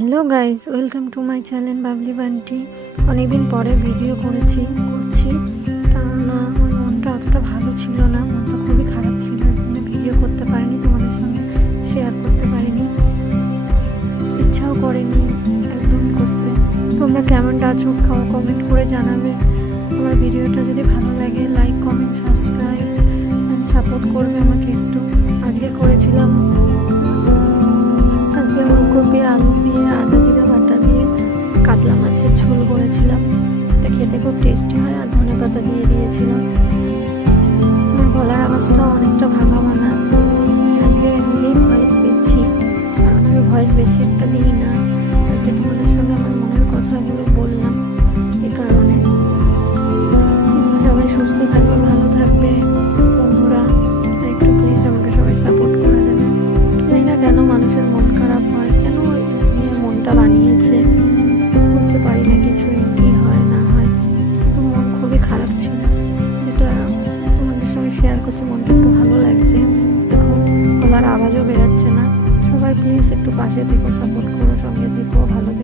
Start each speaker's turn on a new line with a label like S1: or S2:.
S1: Hello guys welcome to my channel Babli Bunty অনেকদিন পরে video করেছি, করছি। কেননা আমার মনটা অতটা ভালো ছিল না, মনটা খুবই খারাপ ছিল। জন্য ভিডিও করতে পারিনি, তোমাদের সঙ্গে শেয়ার করতে পারিনি। ইচ্ছাও করেনি একদম করতে। তোমরা কেমনটা আছো কমেন্ট করে জানাবে। আমার ভিডিওটা যদি ভালো লাগে লাইক কমেন্ট সাবস্ক্রাইব সাপোর্ট করবে আমাকে একটু। আজকে করেছিলাম, আজকে ওলকপি আলু খেতে খুব টেস্টি হয় আর ধনে পাতা দিয়ে দিয়েছিলাম। আমার গলার আওয়াজটা অনেকটা ভাঙা ভাঙা। আজকে নিজেই ভয়েস দিচ্ছি, কারণ আমি ভয়েস বেশি একটা দিই না, আজকে তোমাদের সঙ্গে আমার মনের কথাগুলো বললাম এই কারণে। সবাই সুস্থ থাকবে, ভালো থাকবে, বন্ধুরা। একটু প্লিজ আমাকে সবাই সাপোর্ট করে দেবে। জানি না কেন মানুষের মন খারাপ হয়, কেন মনটা বানিয়েছে। শেয়ার করছি মনটা একটু ভালো লাগছে। দেখুন গলার আওয়াজও বেরাচ্ছে না। সবাই প্লিজ একটু পাশে থেকো সাপোর্ট করো, সঙ্গে থেকো, ভালো থেকো।